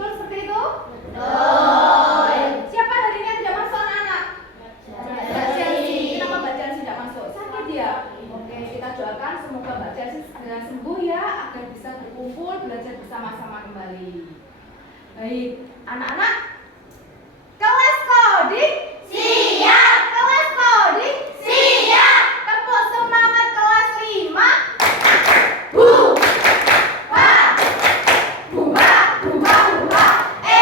Betul seperti itu? Betul. Siapa hari ini yang tidak masuk anak-anak? Mbak Chelsea. Kenapa Mbak Chelsea tidak masuk? Sakit ya? Oke, kita doakan semoga Mbak Chelsea segera sembuh ya, agar bisa berkumpul belajar bersama-sama kembali. Baik, anak-anak, kelas coding Siap. kelas coding Siap. tepuk semangat kelas 5. Buba. Buba. Buba. Buba. A.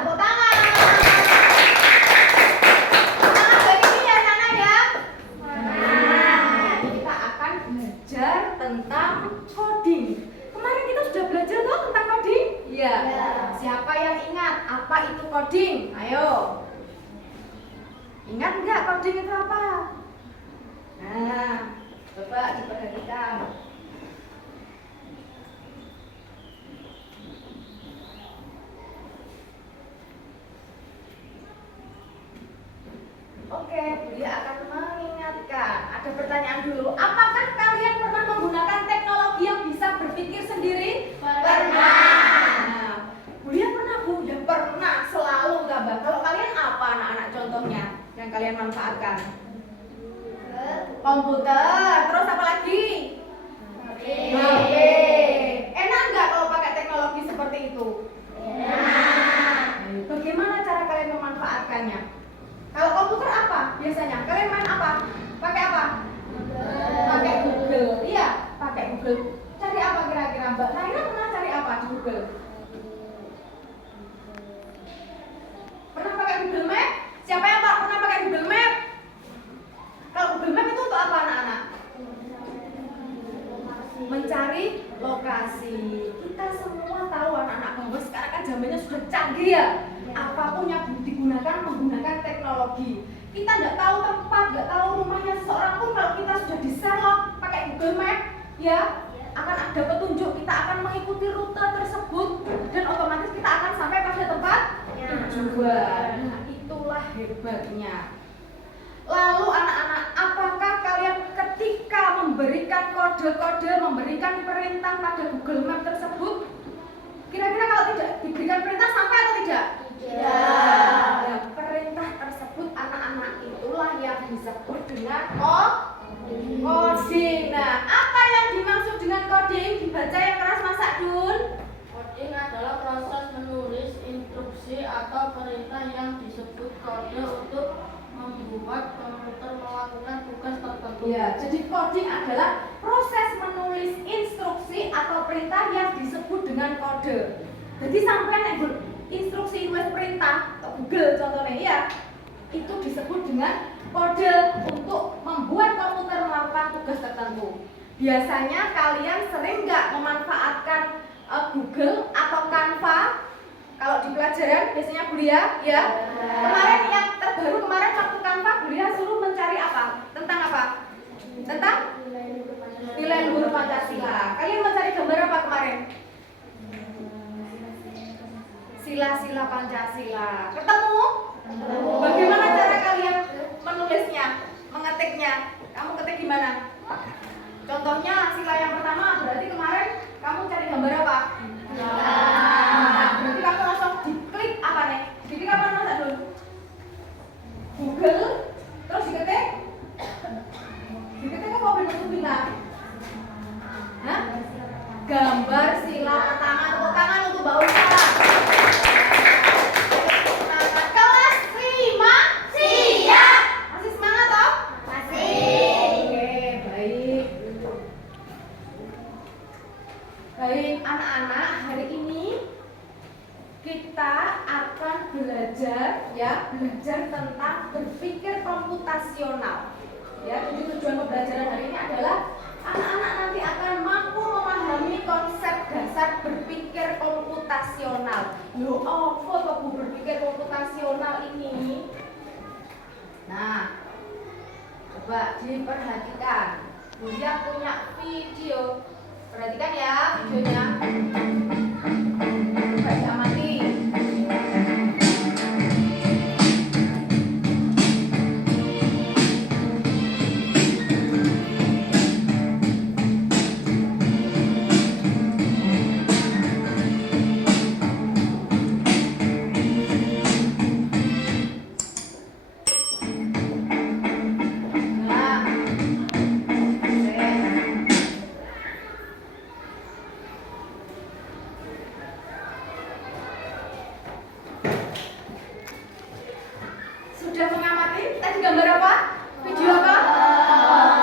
Tepuk tangan. Tangan bagi ini ya anak-anak ya. Kita akan belajar tentang coding. Kemarin kita sudah belajar tuh tentang coding? Iya. Ya. Siapa yang ingat apa itu coding? Ayo. Ingat nggak coding itu apa? Nah, coba diperhatikan. Oke, Bulia akan mengingatkan. Ada pertanyaan dulu. Apakah kalian pernah menggunakan teknologi yang bisa berpikir sendiri? Nah, Bulia pernah, Bu. Ya pernah, selalu gabah. Kalau kalian apa anak-anak contohnya yang kalian manfaatkan? Komputer. Terus apa lagi? HP. Enak nggak kalau pakai teknologi seperti itu? Bagaimana cara kalian memanfaatkannya? Kalau komputer apa biasanya? Kalian main apa? Pakai apa? Pakai Google. Iya, pakai Google. Cari apa kira-kira Mbak Naira pernah cari apa di Google? Pernah pakai Google Map? Siapa yang pernah pakai Google Map? Kalau Google Map itu untuk apa anak-anak? Mencari lokasi. Kita semua tahu anak-anak bahwa sekarang kan zamannya sudah canggih ya. Apapun yang digunakan menggunakan teknologi. Kita nggak tahu tempat, nggak tahu rumahnya seseorang pun kalau kita sudah di Sherlock pakai Google Map, ya akan ada petunjuk. Kita akan mengikuti rute tersebut dan otomatis kita akan sampai pada tempat tujuan. Nah, itulah hebatnya. Lalu anak-anak, apakah kalian ketika memberikan kode-kode, memberikan perintah pada Google Map tersebut, kira-kira kalau tidak diberikan perintah sampai atau tidak? Nah, perintah tersebut anak-anak itulah yang disebut dengan coding. Nah, apa yang dimaksud dengan coding? Dibaca yang keras Mas Adun. Coding adalah proses menulis instruksi atau perintah yang disebut kode untuk membuat komputer melakukan tugas tertentu. Ya, jadi coding adalah proses menulis instruksi atau perintah yang disebut dengan kode. Jadi sampai instruksi nulis perintah atau Google contohnya ya, itu disebut dengan kode untuk membuat komputer melakukan tugas tertentu. Biasanya kalian sering nggak memanfaatkan Google atau Canva kalau di pelajaran biasanya Bulia ya. Kemarin yang terbaru kemarin waktu Canva Bulia suruh mencari apa? Tentang apa? Tentang nilai luhur Pancasila. Kalian mencari gambar apa kemarin? Sila-sila Pancasila. Ketemu? Bagaimana cara kalian menulisnya, mengetiknya? Kamu ketik gimana? Contohnya sila yang pertama berarti kemarin kamu cari gambar apa? Nah, berarti kamu langsung diklik apa nih? Diklik apa Mas Adun? Google, terus diketik? Diketik kan mau bentuk bintang? Hah? Gambar sila pertama. Tepuk tangan untuk Mbak Ulfa. Kelas 5 Siap. masih semangat toh? Masih. Oke, baik. Baik, anak-anak, hari ini kita akan belajar tentang berpikir komputasional. Ya, jadi tujuan pembelajaran hari ini adalah anak-anak nanti akan mampu memahami konsep dasar berpikir komputasional. Loh, apa kok Bu berpikir komputasional ini? Nah, coba diperhatikan. Bulia punya video. Perhatikan ya videonya. Coba diamati. sudah mengamati? Tadi gambar apa? Video apa?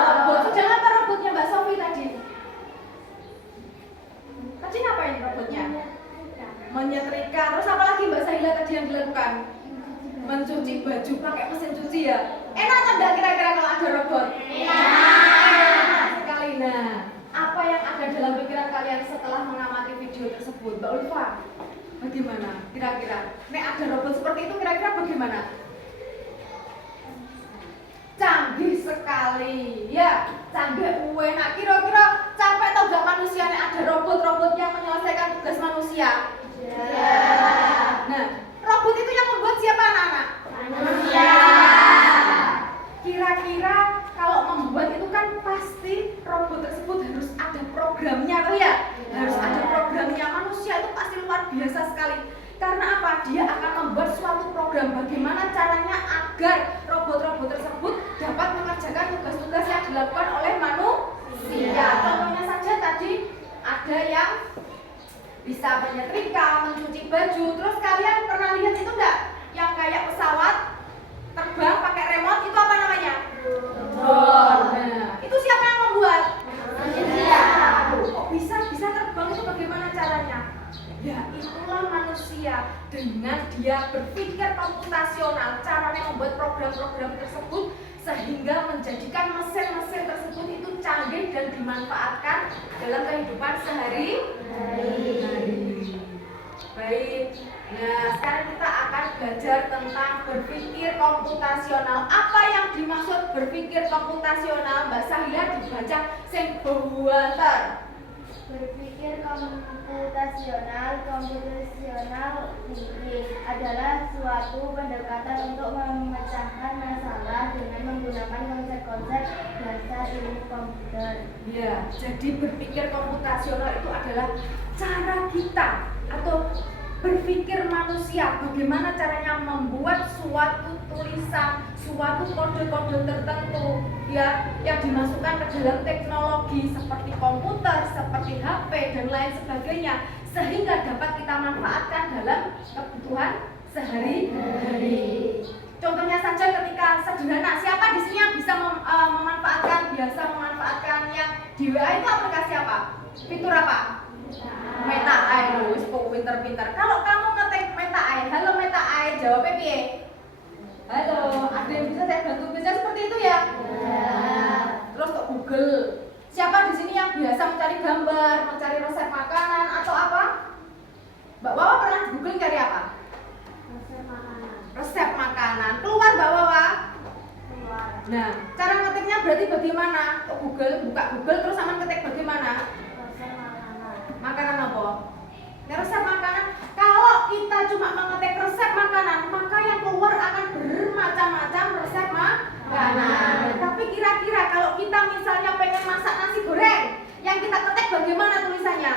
Robot. Sudah apa robotnya Mbak Sofi tadi? Tadi ngapain robotnya? Menyetrika. Terus apa lagi Mbak Sahila tadi yang dilakukan? Mencuci baju pakai mesin cuci ya. Enak enggak kira-kira kalau ada robot? Enak sekali. Nah, apa yang ada dalam pikiran kalian setelah mengamati video tersebut? Mbak Ulfa, bagaimana kira-kira? Nek ada robot seperti itu kira-kira bagaimana? Canggih sekali, ya, canggih. Nah, kira-kira capek atau enggak manusia nek ada robot-robot yang menyelesaikan tugas manusia? Nah, robot itu yang membuat siapa anak-anak? Manusia. Kira-kira kalau membuat itu kan pasti robot tersebut harus ada programnya tuh ya? Harus ada programnya. Manusia itu pasti luar biasa sekali. Karena apa? Dia akan membuat suatu program bagaimana caranya agar robot-robot tersebut dapat mengerjakan tugas-tugas yang dilakukan oleh manusia. Contohnya saja tadi ada yang bisa menyetrika, mencuci baju. Terus kalian pernah lihat itu enggak? Yang kayak pesawat terbang pakai remote itu apa namanya? Drone. Nah, itu siapa yang membuat? Manusia. Kok bisa terbang itu bagaimana caranya? Ya itulah manusia dengan dia berpikir komputasional caranya membuat program-program tersebut sehingga menjadikan mesin-mesin tersebut itu canggih dan dimanfaatkan dalam kehidupan sehari-hari. Baik, nah sekarang kita akan belajar tentang berpikir komputasional. Apa yang dimaksud berpikir komputasional? Mbak Sahila dibaca sing buanter. Berpikir komputasional adalah suatu pendekatan untuk memecahkan masalah dengan menggunakan konsep-konsep dasar ilmu komputer. Ya, jadi berpikir komputasional itu adalah cara kita atau berpikir manusia bagaimana caranya membuat suatu tulisan, suatu kode-kode tertentu ya yang dimasukkan ke dalam teknologi seperti komputer, seperti HP dan lain sebagainya sehingga dapat kita manfaatkan dalam kebutuhan sehari-hari. Contohnya saja ketika sederhana, siapa di sini yang bisa biasa memanfaatkan yang di WA itu aplikasi apa? Fitur apa? Meta AI, wis kok pinter-pinter. Kalau kamu ngetik Meta AI, halo Meta AI, jawabnya piye? Halo, ada yang bisa saya bantu bisa seperti itu ya? Terus kok Google. Siapa di sini yang biasa mencari gambar, mencari resep makanan atau apa? Mbak Wawa pernah di Google cari apa? Resep makanan. Keluar Mbak Wawa? Nah, cara ngetiknya berarti bagaimana? Kok Google, buka Google terus sama ketik bagaimana? Makanan apa? Nah, resep makanan. Kalau kita cuma mengetik resep makanan, maka yang keluar akan bermacam-macam resep makanan. Tapi kira-kira kalau kita misalnya pengen masak nasi goreng, yang kita ketik bagaimana tulisannya?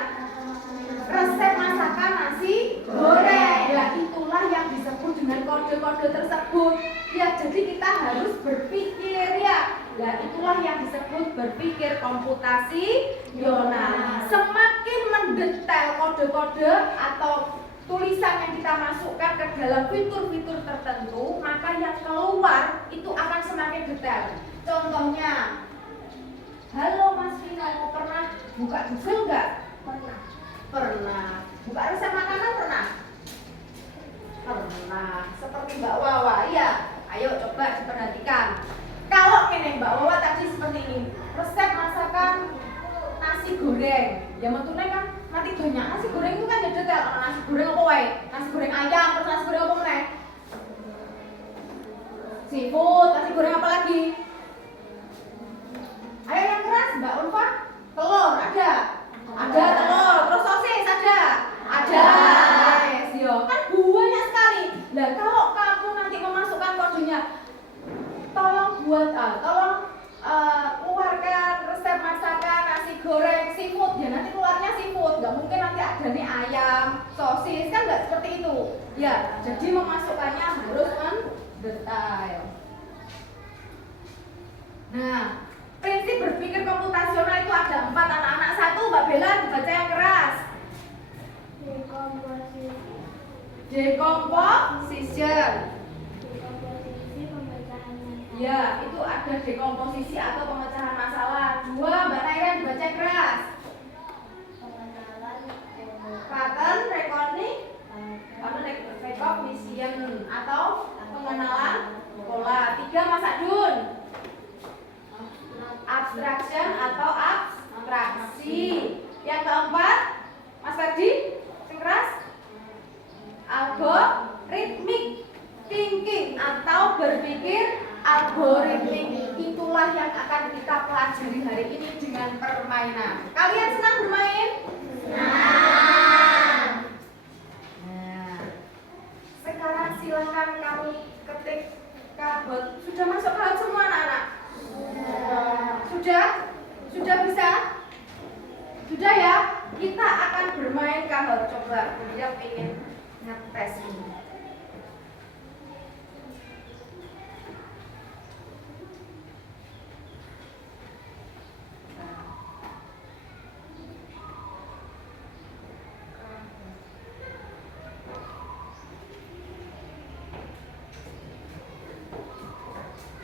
Resep masakan nasi goreng. Ya itulah yang disebut dengan kode-kode tersebut. Ya jadi kita harus berpikir ya. Ya itulah yang disebut berpikir komputasional. Semakin mendetail kode-kode atau tulisan yang kita masukkan ke dalam fitur-fitur tertentu, maka yang keluar itu akan semakin detail. Contohnya, halo Mas Vino, pernah buka Google nggak? Pernah. Buka resep makanan pernah? Pernah. Seperti Mbak Wawa, ya. Ayo coba diperhatikan. Kalau ini Mbak Wawa tadi seperti ini, resep masakan nasi goreng. Ya metune kan nanti banyak nasi goreng itu kan ya detail. Nasi goreng apa wae? Nasi goreng ayam, terus nasi goreng apa meneh? Seafood, nasi goreng apa lagi? Ayo yang keras Mbak Ulfa. Telur ada. Ada telur, terus sosis ada. Yes, yo. Kan banyak sekali. Nah, kalau kamu nanti memasukkan kodenya, tolong keluarkan resep masakan nasi goreng seafood. Ya nanti keluarnya seafood. Nggak mungkin nanti ada nih ayam, sosis, kan nggak seperti itu. Ya, jadi memasukkannya harus mendetail. Nah, prinsip berpikir komputasional itu ada 4 anak-anak. 1, Mbak Bella dibaca yang keras. Decomposition. Dekomposisi Ya, itu ada dekomposisi atau pemecahan masalah. 2, Mbak Naira dibaca keras. Pengenalan Pattern recognition atau pengenalan pola. 3, Mas Adun. Abstraction atau abstraksi. Yang keempat, Mas Ferdi, yang keras. Algorithmic thinking atau berpikir algoritmik. Itulah yang akan kita pelajari hari ini dengan permainan. Kalian senang bermain? Senang. Nah, sekarang silakan kami ketik Kahoot. Sudah masuk Kahoot semua anak-anak? Sudah? Sudah bisa? Sudah ya? Kita akan bermain Kahoot. Coba, dia pengen ngetes ini.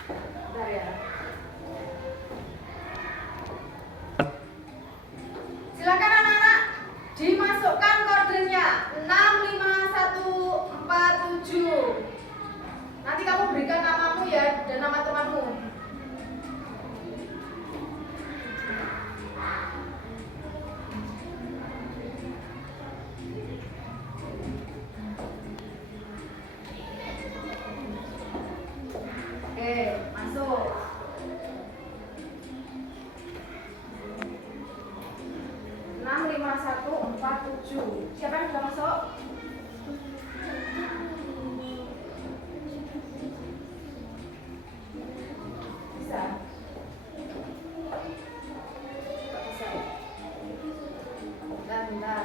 Bentar ya. Silakan anak-anak dimasukkan kodenya 65147. Nanti kamu berikan namamu ya dan nama temanmu. Oke, masuk. Enam lima satu empat tujuh. Siapa yang sudah masuk? Bisa. Bisa. Bentar.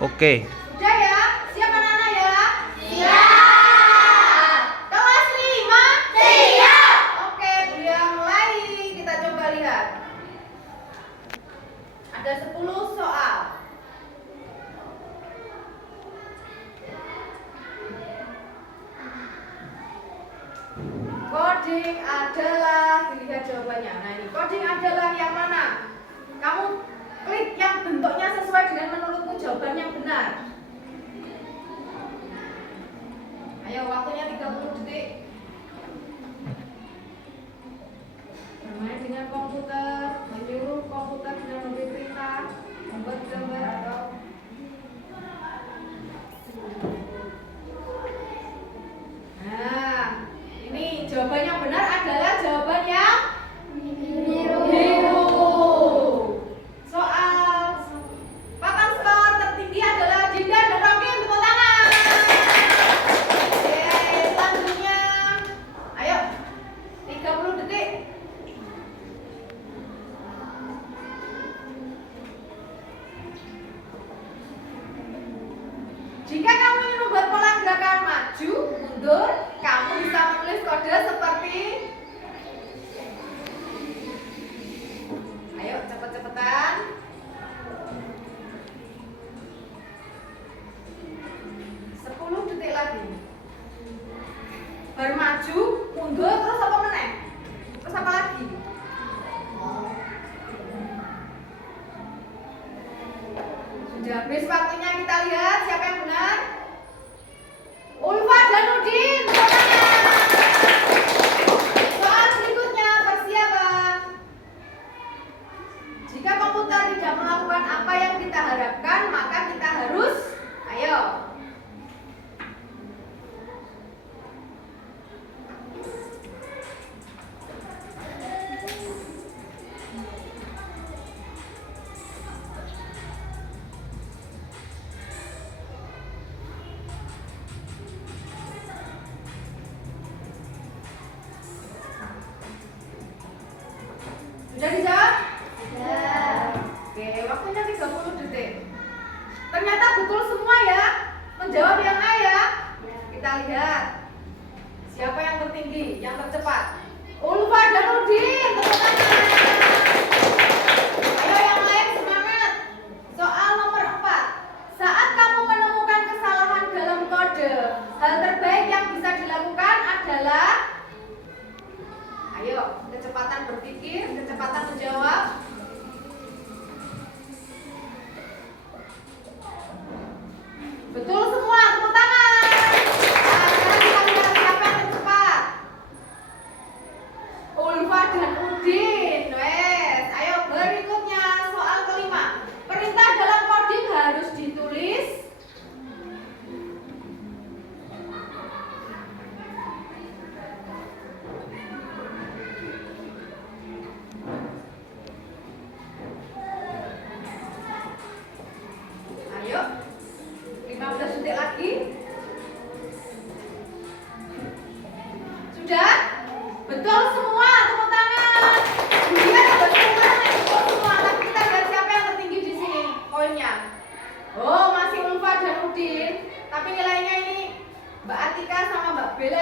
Oke. Sudah ya? Siap anak-anak ya? Siap. Kelas 5? Siap. Oke, Buya mulai. Kita coba lihat. Ada 10 soal. Coding adalah, dilihat jawabannya. Nah ini, coding adalah yang mana? Kamu klik yang bentuknya sesuai dengan menurutmu jawaban yang benar. Ayo, waktunya 30 detik. Bermain dengan komputer, menyuruh komputer dengan memberi perintah, membuat gambar atau nah, ini jawaban yang benar adalah jawaban yang biru. Soal papan skor tertinggi adalah Dinda dan Rocky. Tepuk tangan. Oke, selanjutnya. Ayo, 30 detik. Jika kamu ingin membuat pola gerakan maju, mundur, kamu bisa menulis kode seperti ayo cepet-cepetan. Sepuluh detik lagi. Bermaju, mundur, terus apa meneh? Terus apa lagi? Sudah habis waktunya, kita lihat siapa yang benar. Ulfa dan Udin, tepuk tangan. Soal berikutnya, persiapan. Jika komputer tidak melakukan apa yang kita harapkan, maka kita harus, ayo. Sudah dijawab? Sudah. Oke, waktunya 30 detik. Ternyata betul semua ya. Menjawab yang A ya. Kita lihat. Siapa yang tertinggi, yang tercepat? Ulfa dan Udin, tepuk tangan. Ayo yang lain semangat. Soal nomor 4. Saat kamu menemukan kesalahan dalam kode, hal terbaik yang bisa dilakukan adalah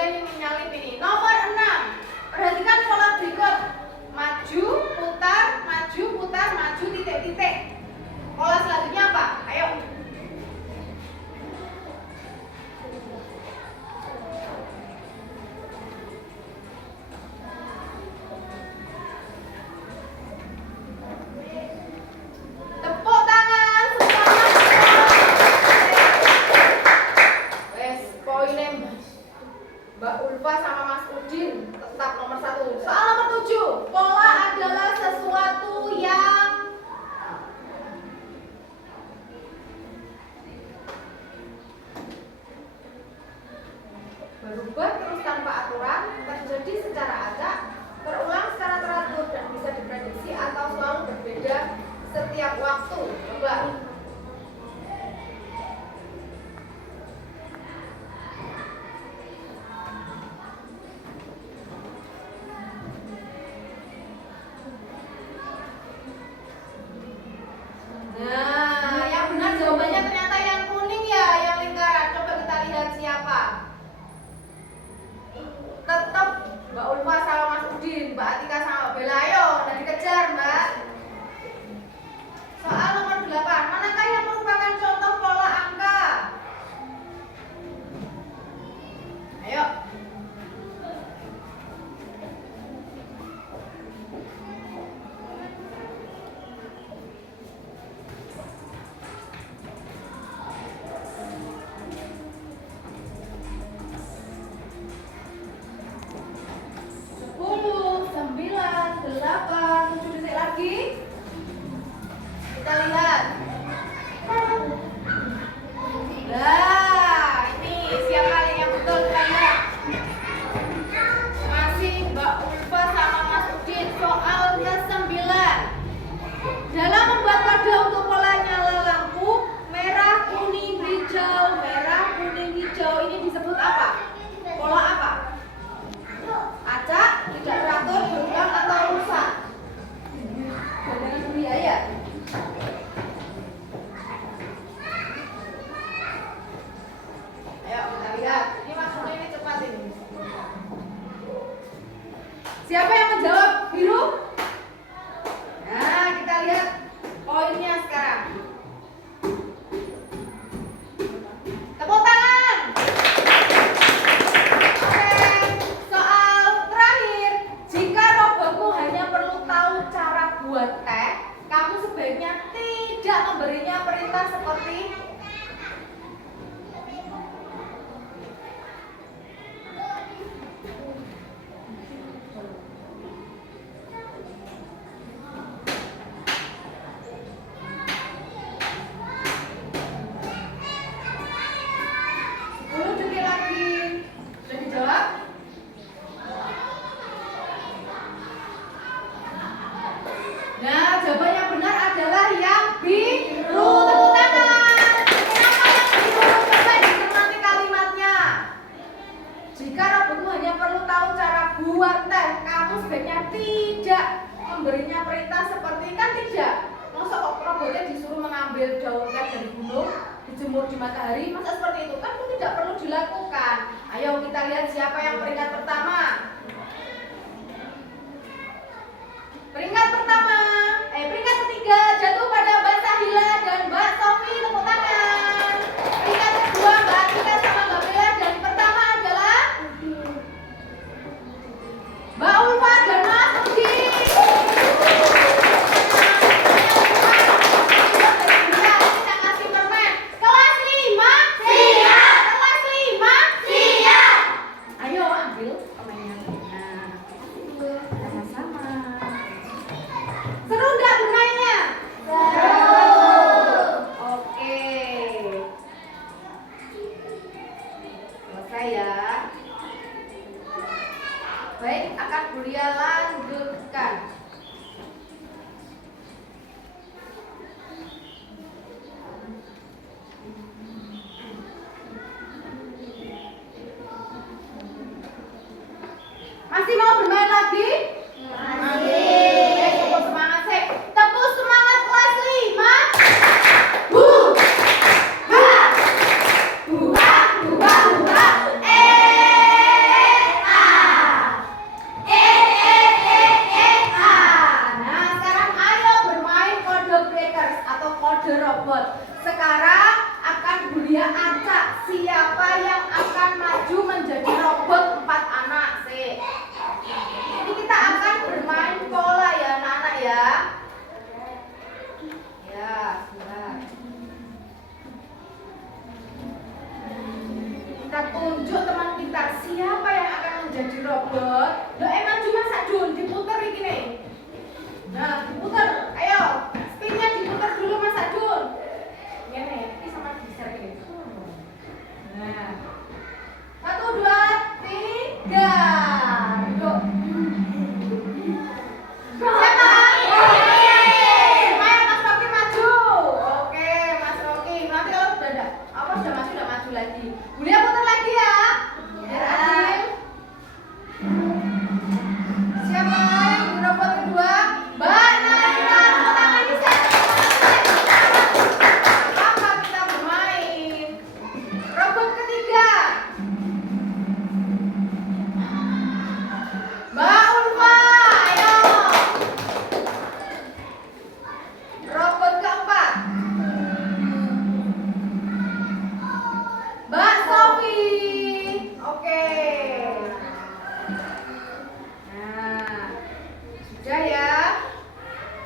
boleh menyalip ini. Nomor 6. Perhatikan pola berikut. Maju, putar, maju, titik-titik. Pola selanjutnya apa? Ayo. Tepuk tangan semuanya. Wes, poinnya Mbak Ulfa sama Mas Udin tetap nomor 1. Soal nomor 7. Pola adalah sesuatu yang berubah terus tanpa aturan, terjadi secara acak, terulang secara teratur dan bisa diprediksi atau selalu berbeda setiap waktu. Coba. Nah, yang benar jawabannya ternyata yang kuning ya, yang lingkaran. Coba kita lihat siapa. Tetap Mbak Ulfa sama Mas Udin, Mbak Atika sama Mbak Bella. Ayo, udah dikejar Mbak. Soal nomor 8. Manakah yang merupakan contoh pola angka? Ayo. Lagi kita lihat. Nah, ini siapa yang betul kita lihat. Masih Mbak Ulfa sama Mas Udin. Soal ke-9. Dalam membuat kode untuk pola nyala lampu merah, kuning, hijau, ini disebut apa? Pola apa? Acak, tidak teratur, berulang atau rusak? Ya. Ayo kita lihat. Ini maksudnya ini cepat ini. Siapa yang menjawab biru? Nah, kita lihat poinnya sekarang. Tepuk tangan. Oke, soal terakhir. Jika robotmu hanya perlu tahu cara buat teh, kamu sebaiknya tidak memberinya perintah seperti memberinya perintah seperti kan tidak. Masa kok robotnya disuruh mengambil daun teh dari gunung, dijemur di matahari, masa seperti itu kan itu tidak perlu dilakukan. Ayo kita lihat siapa yang peringkat pertama. Peringkat pertama, peringkat ketiga jatuh pada Mbak Sahila dan Mbak Sofi, tepuk tangan. Peringkat kedua Mbak Atika sama Mbak Bella dan pertama adalah Mbak Ulfa dan Mas Udin. Baik, akan Bulia lanjutkan. Masih mau bermain lagi? Masih. Tepuk semangat sih. Tepuk semangat kelas 5. Buha, buha, buha, buha.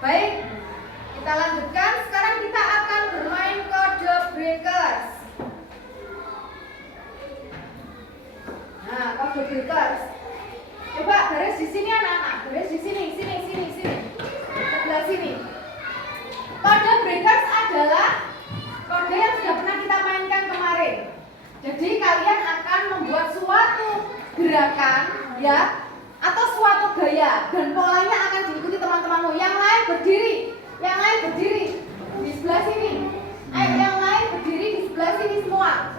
Baik, kita lanjutkan. Sekarang kita akan bermain kode breakers. Nah, kode breakers. Coba garis di sini anak-anak, garis di sini. Sebelah sini. Kode breakers adalah kode yang sudah pernah kita mainkan kemarin. Jadi kalian akan membuat suatu gerakan ya atau suatu gaya dan polanya akan diikuti teman-temanmu. Yang lain berdiri di sebelah sini. Yang lain berdiri di sebelah sini semua.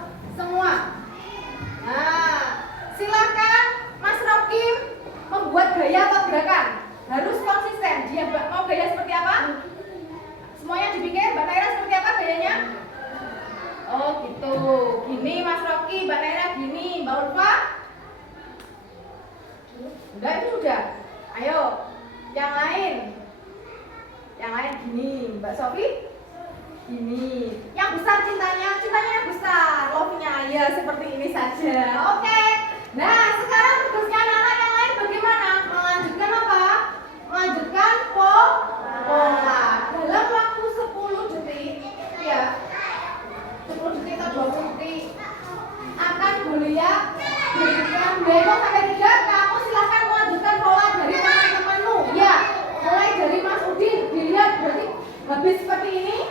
Nah, silakan Mas Rokim membuat gaya atau gerakan. Harus konsisten. Dia mau gaya seperti apa? Semuanya dipikir. Mbak Naira seperti apa gayanya? Oh gitu. Gini Mas Roki, Mbak Naira gini, Mbak Ulfa. Udah itu sudah. Ayo, yang lain gini, Mbak Sofi gini. Yang besar cintanya yang besar, love-nya ya seperti ini saja. Oke. Nah, sekarang tugasnya anak-anak yang lain bagaimana? Melanjutkan apa? Melanjutkan pola dalam waktu 10 detik ya. 10 detik atau 20 detik akan Bulia berikan bego sampai 3. Kamu silahkan melanjutkan pola dari teman-temanmu ya. Mulai dari Mas Udin dilihat berarti habis seperti ini.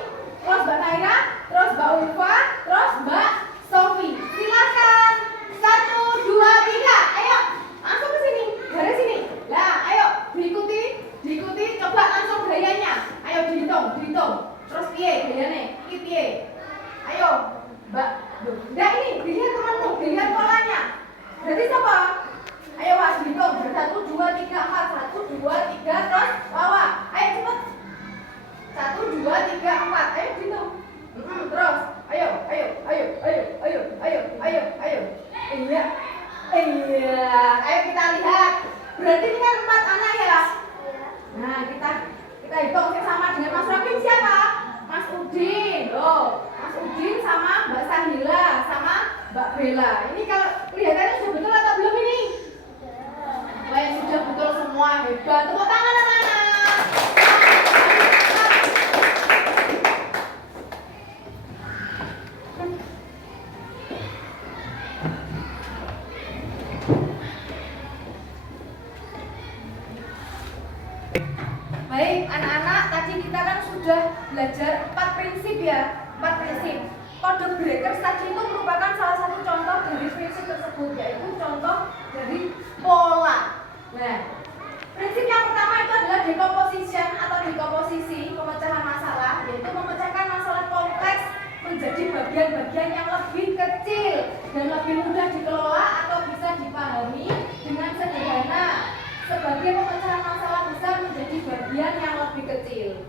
Terus Mbak Naira, terus Mbak Ulfa, terus Mbak Sofi. Silakan 1, 2, 3. Ayo langsung ke sini, garis sini. Nah, ayo diikuti, coba langsung gayanya. Ayo dihitung. Terus piye gayane? Iki piye? Ayo, Mbak. Nah ini, dilihat temanmu, dilihat polanya. Berarti siapa? Ayo Mas, dihitung. 1, 2, 3, 4. 1, 2, 3, terus bawah. Ayo cepet. 1, 2, 3, 4. Ayo dihitung. Terus. Ayo. Iya. Ayo kita lihat. Berarti ini kan 4 anak ya? Nah, kita hitung sama dengan Mas Rokin siapa? Mas Udin. Loh, Mas Udin sama Mbak Sahila sama Mbak Bella. Ini kalau kelihatannya sudah betul atau belum ini? Baik, sudah betul semua. Hebat. Tepuk tangan anak-anak. Baik, anak-anak, tadi kita kan sudah belajar 4 prinsip ya. 4 prinsip. Kode breakers tadi itu merupakan salah satu contoh dari prinsip tersebut, yaitu contoh dari pola. Nah, prinsip yang pertama itu adalah decomposition atau dekomposisi, pemecahan masalah, yaitu memecahkan masalah kompleks menjadi bagian-bagian yang lebih kecil dan lebih mudah dikelola atau bisa dipahami dengan sederhana. Sebagai pemecahan masalah besar menjadi bagian yang lebih kecil.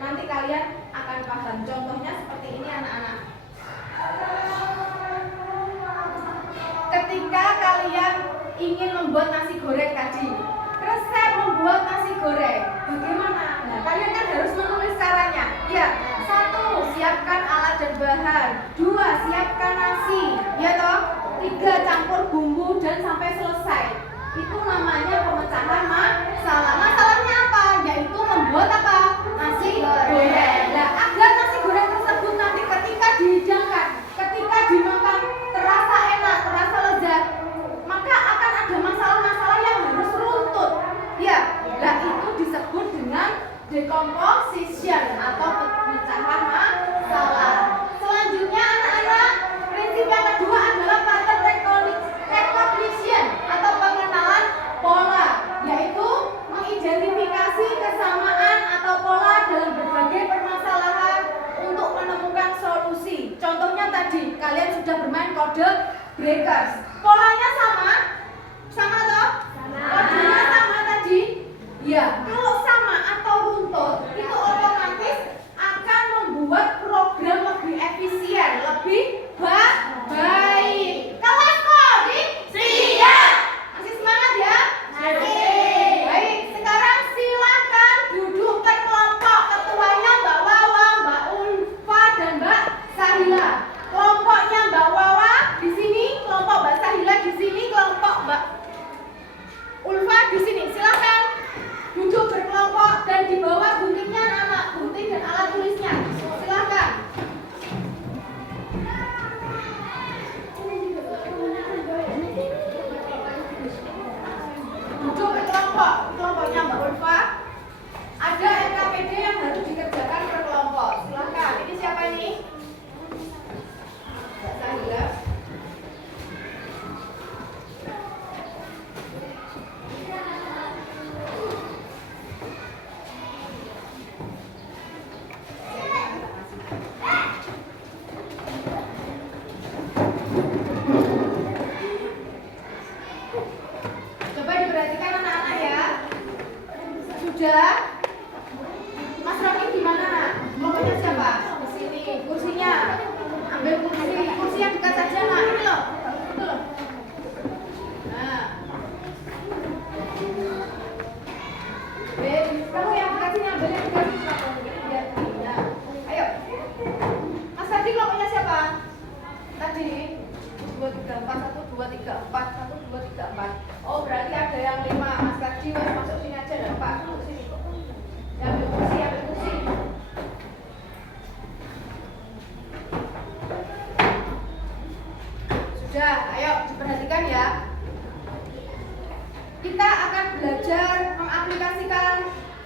Nanti kalian akan paham. Contohnya seperti ini anak-anak. Ketika kalian ingin membuat nasi goreng tadi, resep membuat nasi goreng bagaimana? Nah, kalian kan harus menulis caranya. Ya, 1. Siapkan alat dan bahan. 2. Siapkan nasi. Ya toh. 3. Campur bumbu dan sampai selesai. Itu namanya pemecahan masalah. Masalahnya apa? Yaitu membuat apa? Nasi goreng. Nah, agar nasi goreng tersebut nanti ketika dihidangkan, ketika dimakan terasa enak, terasa lezat, maka akan ada masalah-masalah yang harus runtuh. Ya, nah itu disebut dengan decomposition atau pemecahan masalah. Selanjutnya anak-anak, prinsip yang kedua adalah pattern recognition atau pengenalan pola, yaitu mengidentifikasi kesamaan atau pola dalam berbagai permasalahan untuk menemukan solusi. Contohnya tadi, kalian sudah bermain kode breakers. Polanya sama toh? Kodenya sama tadi? Ya, kalau sama atau runtut, itu otomatis akan membuat program lebih efisien, lebih baik. Kelas coding siap. Masih semangat ya? Masih. Baik, sekarang silakan duduk berkelompok. Ketuanya Mbak Wawa, Mbak Ulfa, dan Mbak Sahila. Kelompoknya Mbak Wawa di sini, kelompok Mbak Sahila di sini, kelompok Mbak Ulfa di sini. Silakan duduk berkelompok dan di bawah sudah? Mas Raffi gimana? Kelompoknya siapa? Di sini. Kursinya. Ambil kursi yang dekat saja, nah ini loh. Itu loh. Nah. Kamu yang dekat sini ambil yang dekat sini. Nah. Ayo. Mas Raffi kelompoknya siapa? Tadi 1, 2, 3, 4, 1, 2, 3, 4, 1, 2, 3, 4. Oh berarti ada yang 5. Mas Raffi masuk sini aja dah Pak. Sini kok. Ya, ambil kursi, ambil kursi. Sudah, ayo diperhatikan ya. Kita akan belajar mengaplikasikan,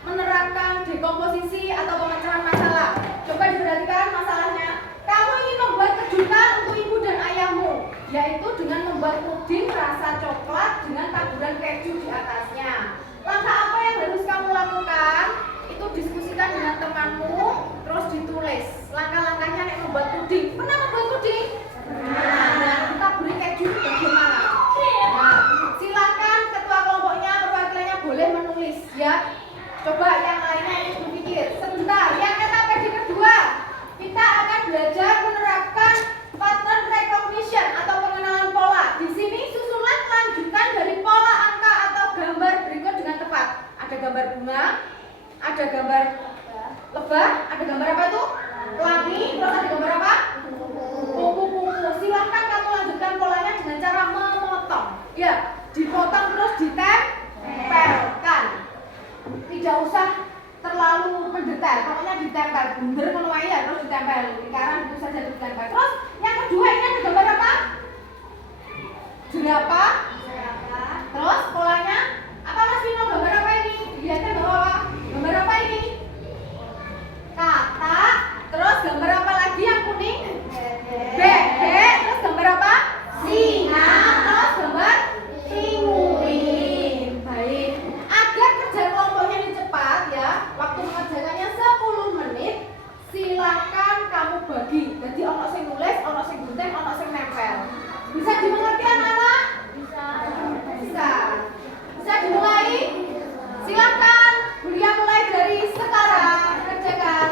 menerapkan dekomposisi atau pemecahan masalah. Coba diperhatikan masalahnya. Kamu ingin membuat kejutan untuk ibu dan ayahmu, yaitu dengan membuat puding rasa coklat dengan taburan keju di atasnya. Langkah apa yang harus kamu lakukan? Itu diskusikan dengan temanmu, terus ditulis langkah-langkahnya nek membuat puding. Pernah membuat puding? Nah, taburi keju itu bagaimana? Nah, silakan ketua kelompoknya, perwakilannya boleh menulis ya. Coba yang lainnya ini berpikir sebentar. Yang etapa kedua, kita akan belajar menerapkan pattern recognition atau pengenalan pola. Di sini susunan lanjutan dari pola angka atau gambar berikut dengan tepat. Ada gambar bunga, ada gambar lebah, ada gambar apa itu? Pelangi, terus ada gambar apa? Kupu-kupu. Silahkan kamu lanjutkan polanya dengan cara memotong. Ya, dipotong terus ditempelkan. Tidak usah terlalu mendetail, pokoknya ditempel. Bundar kalau ya terus ditempel. Lingkaran itu saja ditempel. Terus yang kedua ini ada gambar apa? Jerapah. Terus polanya apa Mas Vino? Gambar apa ini? Dilihatnya bahwa apa? Gambar apa ini? Kata. Terus gambar apa lagi yang kuning? Bebek. Terus gambar apa? Singa. Terus gambar pinguin. Baik. Agar kerja kelompoknya ini cepat ya, waktu mengerjakannya 10 menit. Silakan kamu bagi. Jadi ono sing nulis, ono sing gunting, ono sing nempel. Bisa dimengerti anak-anak? Bisa. Bisa dimulai? Silakan. Bulia mulai dari sekarang. Kerjakan.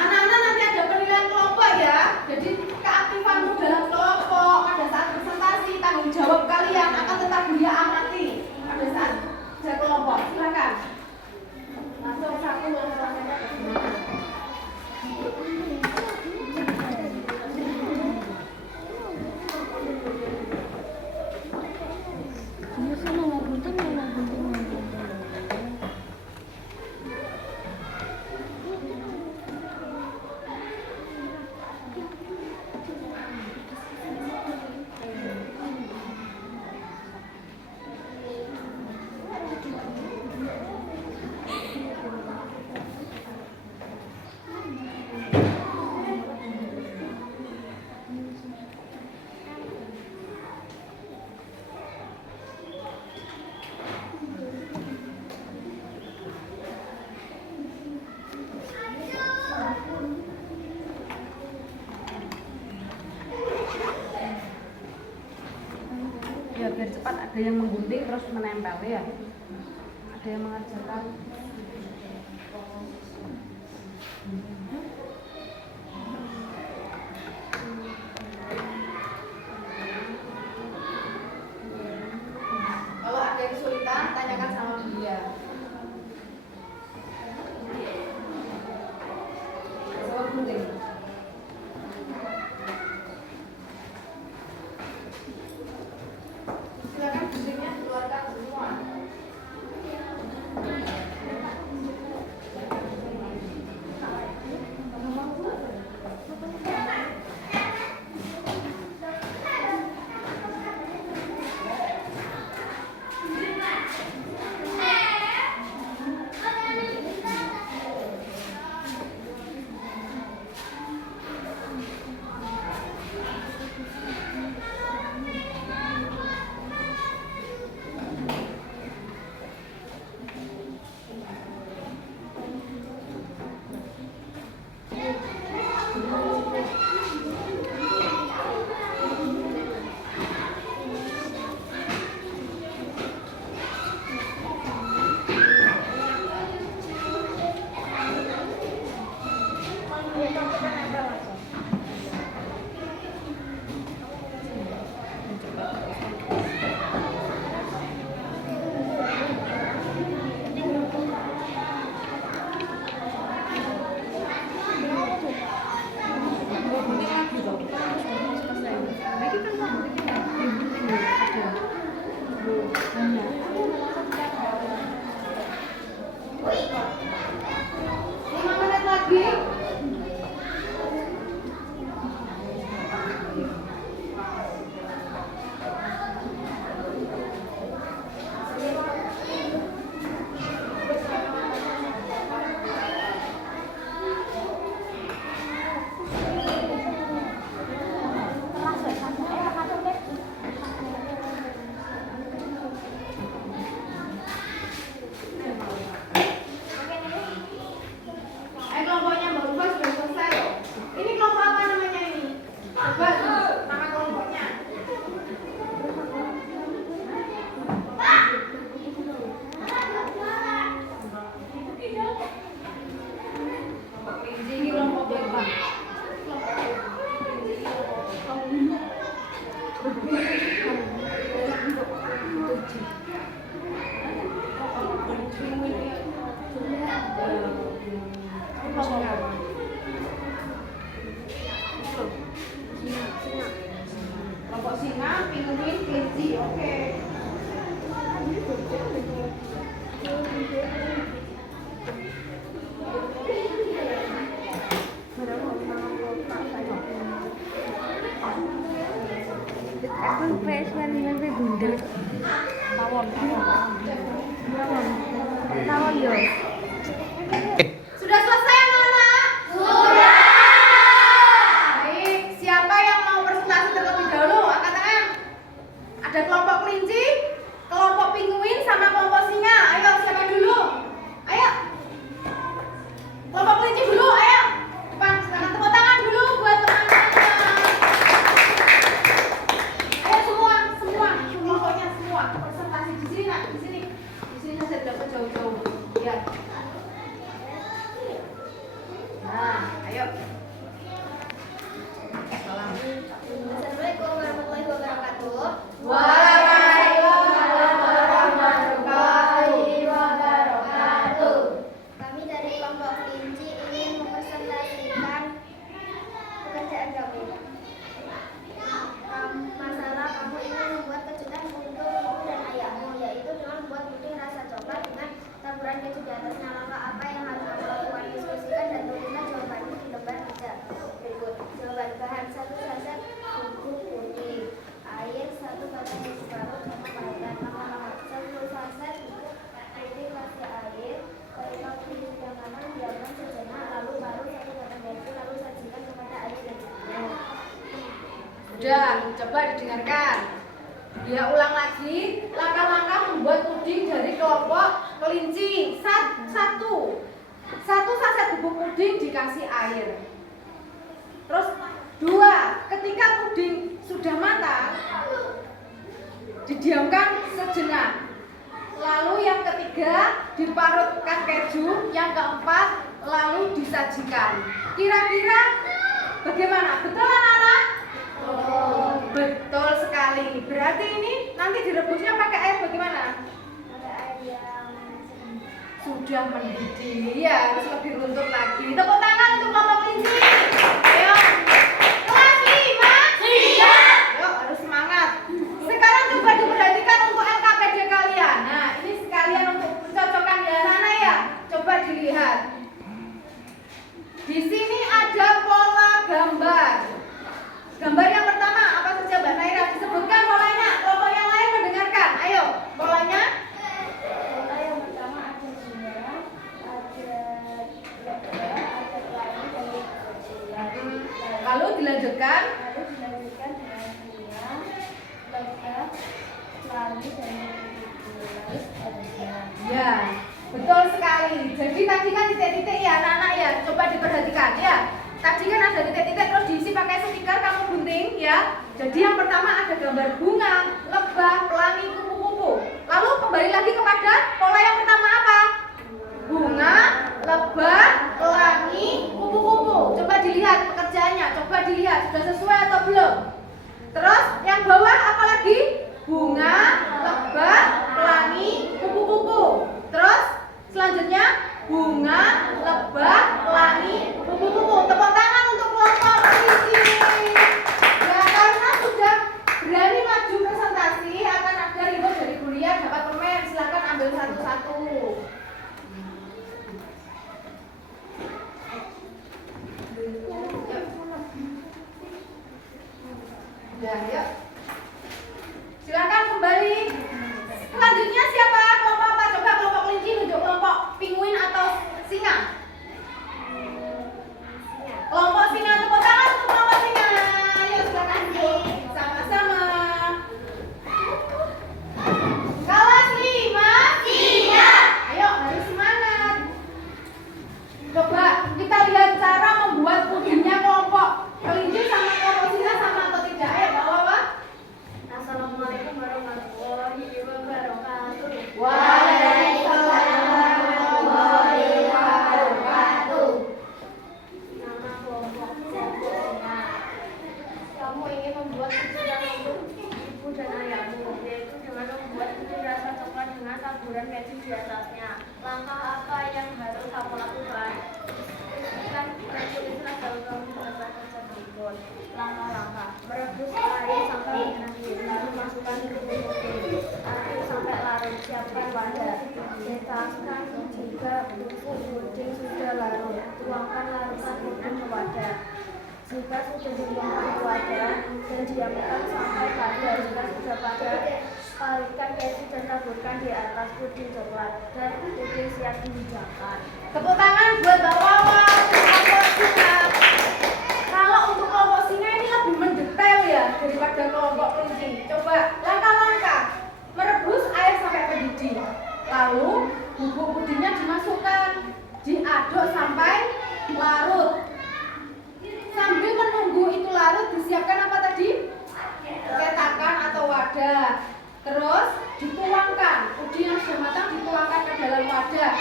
Anak-anak nanti ada penilaian kelompok ya. Jadi keaktifanmu dalam kelompok pada saat presentasi, tanggung jawab kalian akan tetap Bulia amati pada saat kerja kelompok. Silakan. Langsung satu langsung. Ya biar cepat, ada yang menggunting terus menempel ya, ada yang mengerjakan. Kalau ada yang kesulitan tanyakan sama dia. Coba gunting. Silakan guntingnya keluarkan semua. Lima menit lagi. Kelompoknya Mbak Ulfa sudah selesai loh. Ini kelompok apa namanya ini? Coba nama kelompoknya. Kelinci ini kelompok berapa? Kelompok singa, pinguin, kelinci, oke. Aku freshman nanti bundel. Tawon. Tawon yo. Sudah selesai anak-anak? Sudah. Baik, siapa yang mau presentasi terlebih dahulu? Angkat tangan. Ada kelompok kelinci, kelompok pinguin, sama kelompok singa. Ayo, siapa dulu? Ayo. Kelompok kelinci dulu, ayo. Depan, sekarang tepuk tangan dulu buat teman-teman. Ayo semua, kelompoknya semua presentasi di sini nak, di sini. Di sini saja dapat jauh-jauh. Ya. Nah, ayo. Salam. Assalamualaikum warahmatullahi wabarakatuh. Waalaikumsalam warahmatullahi wabarakatuh. Kami dari kelompok kelinci ingin mempresentasikan pekerjaan kami. Masalah kamu ingin membuat kejutan untuk ibu dan ayahmu, yaitu dengan membuat puding rasa coklat dengan taburan keju di atasnya. Langkah apa yang harus kamu lakukan? Diskusikan dan tuliskan jawabannya di lembar kerja berikut. Jawaban: bahan 1 saset bubuk puding, air 1 batang keju parut sama parutan. Lama-lama 1 saset bubuk puding kasih air, ketika puding sudah matang diamkan sejenak, lalu parut 1 batang keju, lalu sajikan kepada ayah dan ibumu. Sudah, coba didengarkan. Dia ulang lagi langkah-langkah membuat puding dari kelompok kelinci. Satu saset bubuk puding dikasih air. Terus 2, ketika puding sudah matang, didiamkan sejenak. Lalu yang ketiga diparutkan keju. Yang keempat lalu disajikan. Kira-kira bagaimana? Betul anak-anak? Betul sekali. Berarti ini nanti direbusnya pakai air bagaimana? Ada air yang Sudah mendidih. Ya, harus lebih runtuh lagi. Tepuk tangan untuk kelompok kelinci. Ayo. Kelas 5. Siap. Yuk, harus semangat. Sekarang coba diperhatikan untuk LKPD kalian. Nah, ini sekalian untuk mencocokkan ya anak-anak ya. Coba dilihat. Di sini ada pola gambar. Gambar yang pertama apa saja Mbak Naira? Disebutkan polanya. Kelompok yang lain mendengarkan. Ayo, polanya. pola yang pertama ada bunga, ada lebah, ada pelangi dan bulat. Lalu dilanjutkan. Lalu dilanjutkan dengan bunga, lebah, pelangi dan bulat ada. Ya, betul sekali. Jadi tadi kan titik-titik ya anak-anak ya. Coba diperhatikan ya. Tadi kan ada titik-titik terus diisi pakai stiker kamu gunting ya. Jadi yang pertama ada gambar bunga, lebah, pelangi, kupu-kupu. Lalu kembali lagi kepada pola yang pertama apa? Bunga, lebah, pelangi, kupu-kupu. Coba dilihat pekerjaannya. Coba dilihat sudah sesuai atau belum. Terus yang bawah apa lagi? Bunga, lebah, pelangi, kupu-kupu. Terus selanjutnya bunga, lebah, pelangi, kupu-kupu. Tepuk tangan untuk kelompok kelinci. Ya, karena sudah Ya, yuk. Silakan kembali. Selanjutnya siapa? Kelompok apa? Coba kelompok kelinci nunjuk kelompok penguin atau singa. Kelompok singa, tepuk tangan untuk kelompok singa. Ayo silakan duduk sama-sama. Kelas 5 singa. Ayo harus semangat. Coba kita lihat cara membuat pudingnya kelompok kelinci sama kelompok singa sama atau tidak. Ayo bawa. Assalamualaikum warahmatullahi wabarakatuh. Waalaikumsalam warahmatullahi wabarakatuh. Nama kelompok singa. Kamu ingin membuat kejutan untuk ibu dan ayahmu, yaitu dengan membuat puding rasa coklat dengan taburan keju di atasnya. Langkah apa yang harus kamu lakukan? Tulislah dalam kertas kerja berikut. Langkah-langkah: merebus air sampai mendidih, lalu masukkan ke puding, aduk sampai larut. Siapkan wadah. Cetakkan jika puding sudah larut. Tuangkan larutan puding ke wadah. Jika sudah dituangkan ke wadah dan diamkan sampai padat. Jika sudah padat, parutkan keju dan taburkan di atas puding coklat dan puding siap dihidangkan. Tepuk tangan buat Mbak Wawa kelompok singa. Kalau untuk kelompok singa ini lebih mendetail ya daripada kelompok kelinci. Coba langkah-langkah: merebus air sampai mendidih, lalu bubuk pudingnya dimasukkan, diaduk sampai larut. Sambil menunggu itu larut, disiapkan apa tadi? Cetakan atau wadah. Terus dituangkan, puding yang sudah matang dituangkan ke dalam wadah.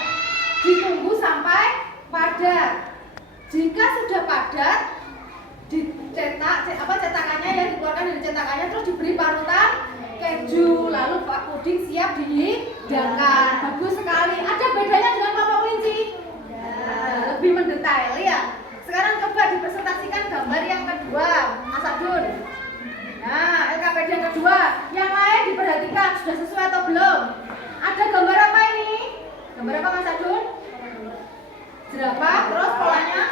Ditunggu sampai padat. Jika sudah padat, cetakannya ya dikeluarkan dari cetakannya, terus diberi parutan keju, lalu pak puding siap dihidangkan. Bagus sekali. Ada bedanya dengan kelompok kelinci? Lebih mendetail ya. Sekarang coba dipresentasikan gambar yang kedua, Mas Abdul. Nah, LKPD yang kedua. Yang lain diperhatikan sudah sesuai atau belum? Ada gambar apa ini? Gambar apa Mas Abdul? Jerapah, terus polanya?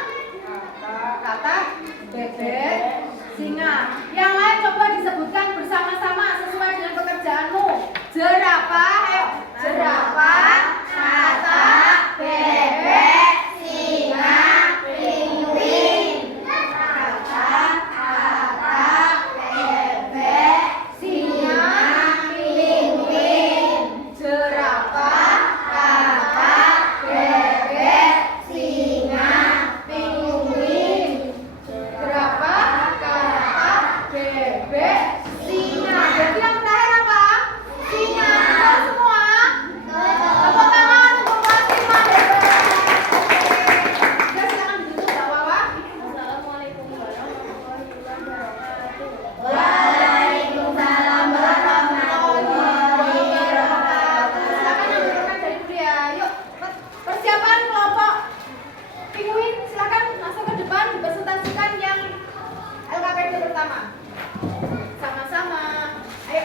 Kata, bebek, singa. Yang lain coba disebutkan bersama-sama sesuai dengan pekerjaanmu. Jerapah, jerapah, kata, bebek, singa, penguin. Kata, bebek, singa, penguin. Jerapah, kata, bebek, singa, penguin. Jerapah, kata, bebek, singa. Berarti yang terakhir apa? Singa. Betul semua? Tepuk tangan untuk kelas 5 hebat. Ya, silakan duduk Mbak Wawa. Assalamualaikum warahmatullahi wabarakatuh. Waalaikumsalam warahmatullahi wabarakatuh. Silakan yang berkenan dari pria. Yuk, persiapan kelompok penguin. Silakan masuk ke depan dipresentasikan yang LKPD pertama. Sama-sama. Ayo.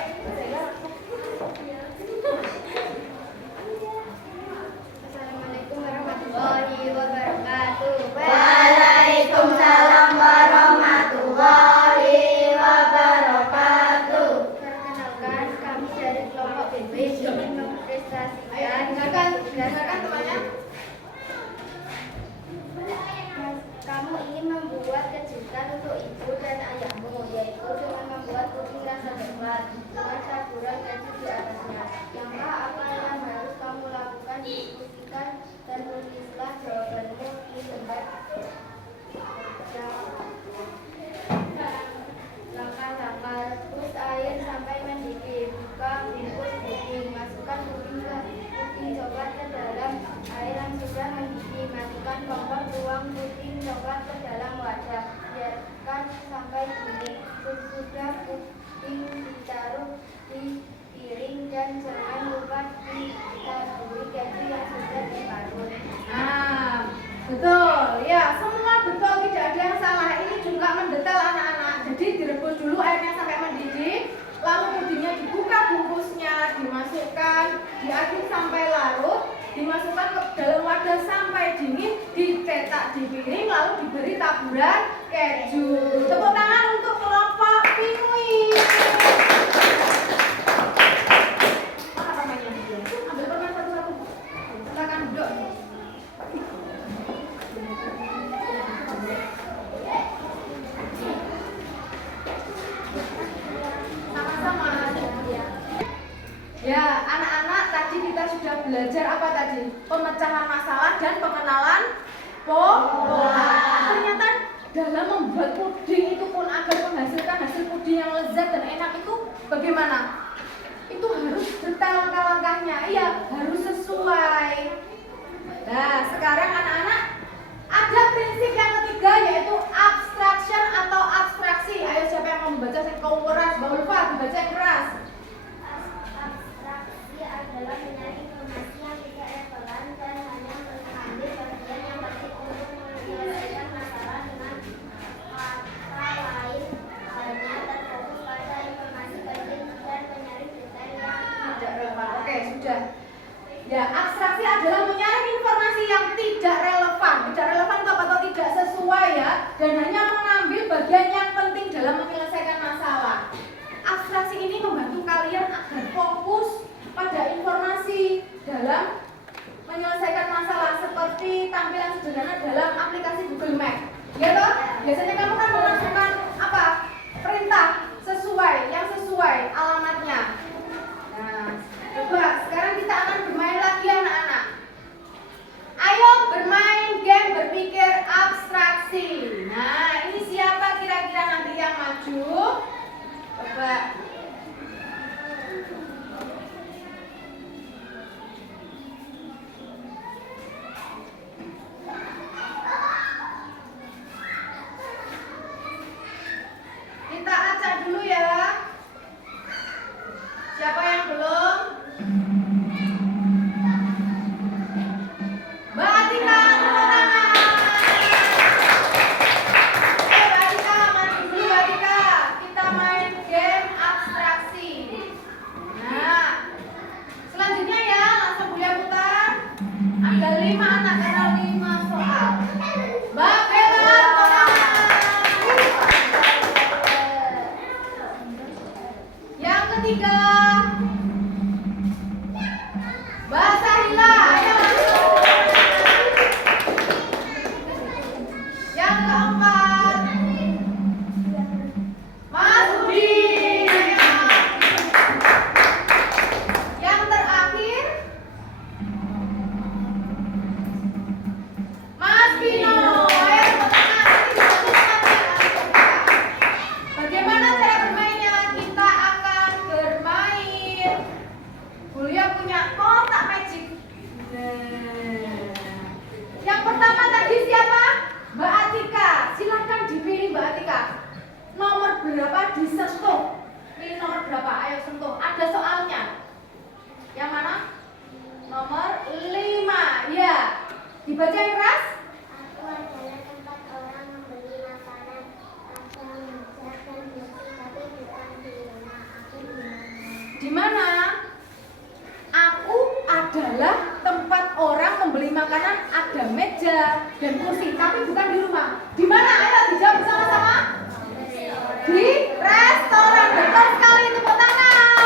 Assalamualaikum warahmatullahi wabarakatuh. Waalaikumsalam warahmatullahi wabarakatuh. Perkenalkan, kami dari kelompok BB ingin Ayo, mempresentasikan dengarkan temannya. kamu ingin membuat kejutan untuk ibu dan ayahmu, yaitu dengan membuat puding rasa coklat dengan taburan keju di atasnya. Langkah apa yang harus kamu lakukan? Diskusikan dan tulislah jawabanmu di lembar. Langkah-langkah: rebus air sampai mendidih, buka bungkus puding, masukkan puding coklat ke dalam air yang sudah mendidih, matikan kompor, tuang puding coklat ke dalam wadah, biarkan sampai dingin. Sesudah puding ditaruh di piring dan jangan lupa ditaburi keju yang sudah diparut. Nah, betul. Ya, semua betul, tidak ada yang salah. Ini juga mendetail anak-anak. Jadi direbus dulu airnya sampai mendidih, lalu pudingnya dibuka bungkusnya, dimasukkan, diaduk sampai larut, dimasukkan ke dalam wadah sampai dingin, dicetak di piring, lalu diberi taburan keju. Tepuk tangan untuk kelompok penguin. belajar apa tadi? Pemecahan masalah dan pengenalan pola. Ternyata dalam membuat puding itu pun agar menghasilkan hasil puding yang lezat dan enak itu bagaimana? Itu harus detail langkah-langkahnya, iya harus sesuai. Nah sekarang anak-anak ada prinsip yang ketiga yaitu abstraction atau abstraksi. Ayo siapa yang mau membaca yang keras? Bang Ulfa dibaca yang keras. Abstraksi adalah mencari informasi yang tidak relevan dan hanya mengambil bagian yang penting untuk menyelesaikan masalah dengan kata lain hanya terfokus pada informasi penting dan menyaring detail yang Tidak relevan. Oke, sudah. Ya, abstraksi adalah menyaring informasi yang tidak relevan. Tidak relevan itu apa? Atau tidak sesuai ya. Dan hanya mengambil bagian yang penting dalam menyelesaikan masalah. Abstraksi ini membantu kalian agar fokus pada informasi dalam menyelesaikan masalah seperti tampilan sederhana dalam aplikasi Google Map. Ya toh? Biasanya kamu kan memasukkan apa? Perintah yang sesuai alamatnya. Nah, coba sekarang kita akan bermain lagi anak-anak. Ayo bermain game berpikir abstraksi. Nah, ini siapa kira-kira nanti yang maju? Coba. Kita acak dulu ya. Siapa yang belum? Mbak Atika, tepuk tangan. Mbak Atika, maju dulu Mbak Atika. Kita main game abstraksi. Nah, selanjutnya ya, langsung Buya putar. Ada 5 anak karena 5 soal. Mbak Bella, tepuk tangan. Yang ketiga, Mbak Sahila, ayo langsung. Yang keempat, Mas Budi. Yang terakhir, Mas Vino. Ayo tepuk tangan. Bagaimana cara bermainnya? Kita akan bermain. Buya punya kotak magic. Nah, yang pertama tadi siapa? Mbak Atika. Silakan dipilih Mbak Atika. Nomor berapa disentuh? Pilih nomor berapa? Ayo sentuh. Ada soalnya. Yang mana? Nomor 5. Ya. Dibaca yang keras. Aku adalah tempat orang membeli makanan ada meja dan kursi tapi bukan di rumah aku di mana. Di mana? Aku adalah tempat orang membeli makanan, ada meja dan kursi, tapi bukan di rumah. Di mana? Ayo dijawab bersama-sama. Di restoran. Betul sekali, tepuk tangan.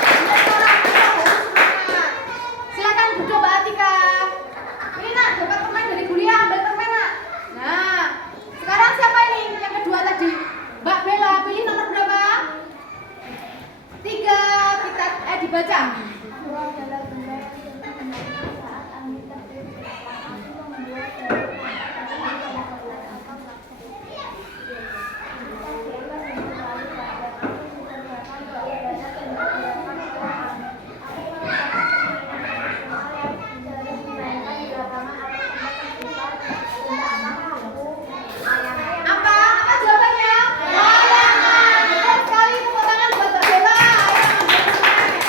Di restoran kita harus semangat. Silakan duduk Mbak Atika. Ini nak, dapat permen dari Bulia, ambil permen nak. Nah, sekarang siapa ini? Yang kedua tadi. Mbak Bella, pilih nomor berapa? 3. Kita dibaca. Aku adalah benda yang suka menarik saat angin tertiup ke belakang. Aku membuat dari mata tapi bukan buat apa maksudnya. Kita bebas untuk lalu pada aku mengerjakan beribadah dan mengerjakan Quran. Aku melakukan permainan nasional yang sering dimainkan di lapangan atau tempat terbuka. Tentang aku layangan. Apa jawabannya? Layangan. Betul sekali, tepuk tangan buat Mbak Bella. Ayo ambil permen.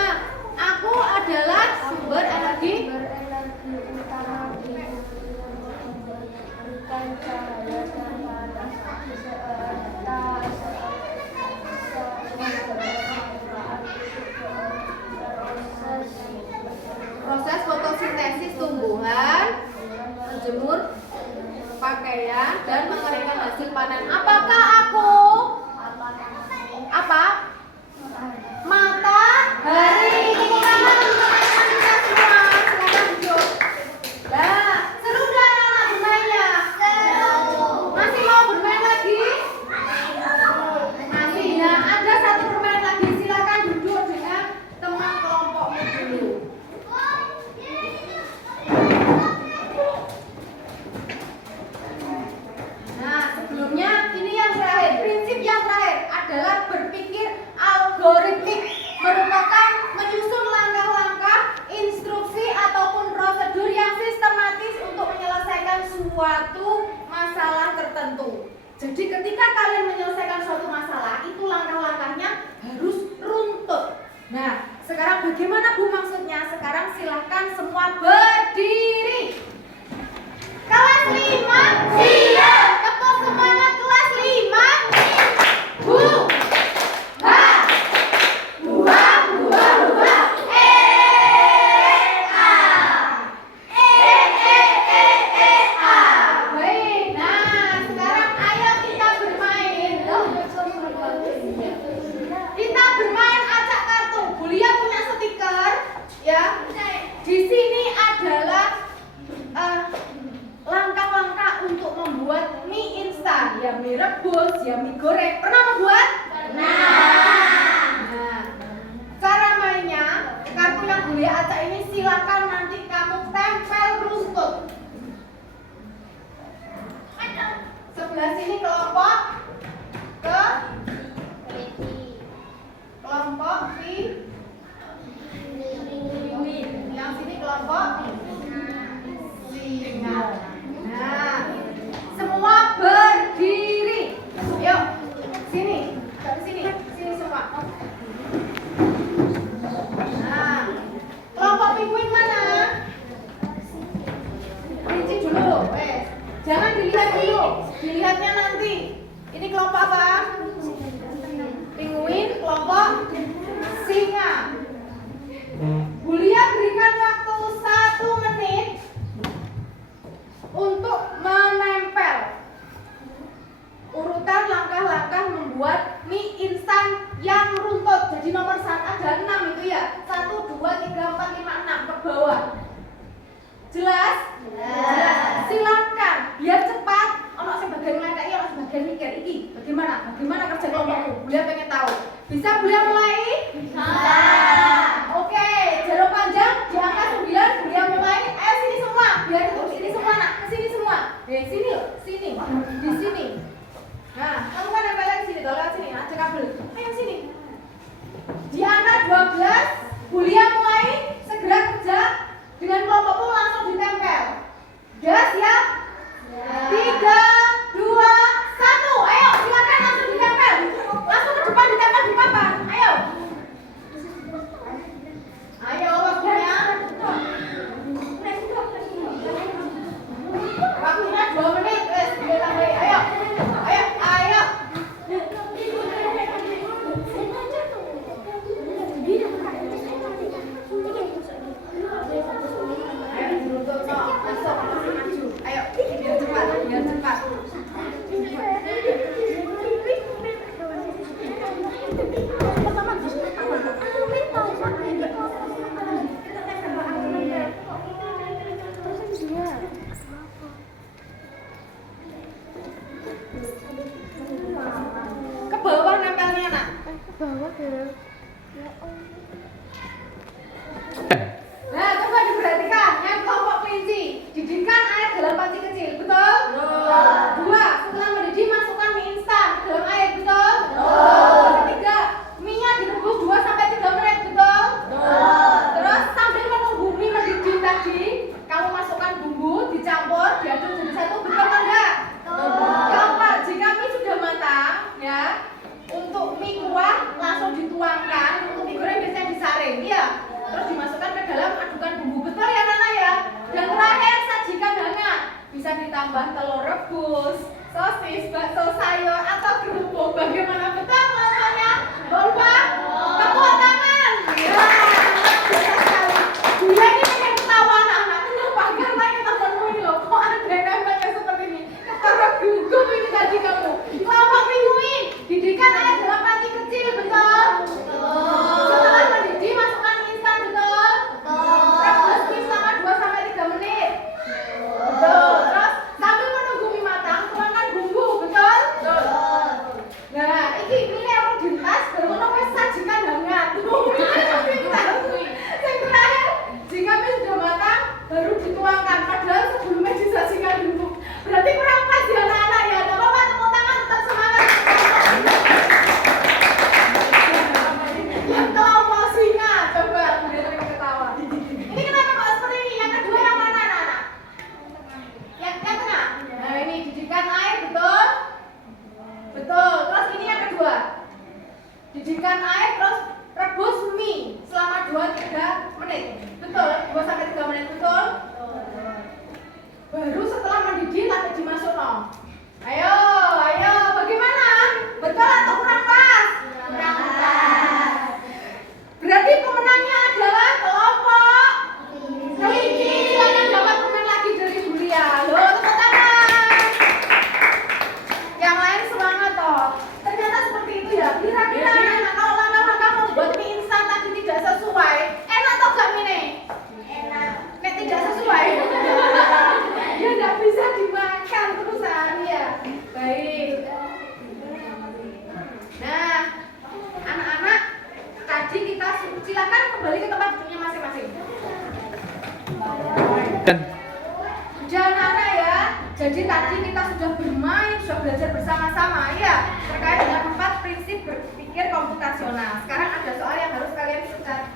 Nah, aku adalah sumber energi. Berenergi utama di bumi yang memberikan cahaya dan panas serta Proses fotosintesis tumbuhan, menjemur pakaian dan mengeringkan hasil panen. Apakah aku? Apa? Matahari. Tepuk tangan untuk teman-teman kita semua. Silakan duduk. Nah, seru nggak anak bermainnya? Seru. Masih mau bermain lagi? Masih ya. Ada satu permainan lagi. Silakan duduk dengan teman kelompokmu dulu. Nah, sebelumnya ini yang terakhir. Prinsip yang terakhir adalah berpikir algoritmik, merupakan menyusun langkah-langkah, instruksi ataupun prosedur yang sistematis untuk menyelesaikan suatu masalah tertentu. Jadi ketika kalian menyelesaikan suatu masalah, itu langkah-langkahnya harus runtut. Nah, sekarang bagaimana Bu maksudnya? Sekarang silahkan semua berdiri. Kelas 5 siap. Tepuk semangat kelas 5. Bu. Ha. Buah, buah, buah. A. A. Baik. Nah, sekarang ayo kita bermain. Kita bermain acak kartu. Bulia punya stiker, ya. Di sini adalah langkah-langkah untuk membuat mie instan, ya mie rebus, ya mie goreng. Pernah membuat? Nah, cara mainnya, kartu yang Bulia acak ini silakan nanti kamu tempel runtut. Sebelah sini kelompok ke kelompok yang sini kelompok singa. Nah, semua berdiri. Yuk, sini, sini semua. Nah, kelompok penguin mana? Rinci dulu, jangan dilihat dulu, dilihatnya nanti. Ini kelompok apa? Penguin, kelompok singa. Jadi tadi kita sudah bermain, sudah belajar bersama-sama ya terkait dengan 4 prinsip berpikir komputasional. Sekarang ada soal yang harus kalian kerjakan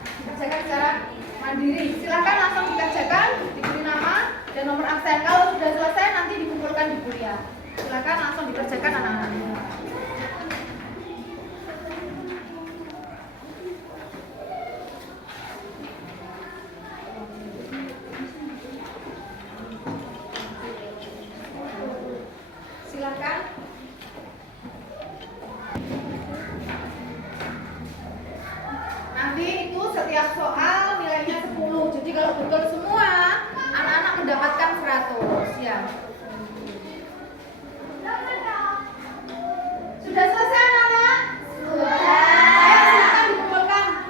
secara mandiri. Silahkan langsung dikerjakan, diberi nama dan nomor absen. Kalau sudah selesai nanti dikumpulkan di kuliah. Silahkan langsung dikerjakan anak-anak. Silakan. Nanti itu setiap soal nilainya 10. Jadi kalau betul semua, anak-anak mendapatkan 100 ya. Sudah selesai anak-anak? Sudah. Silakan dikumpulkan.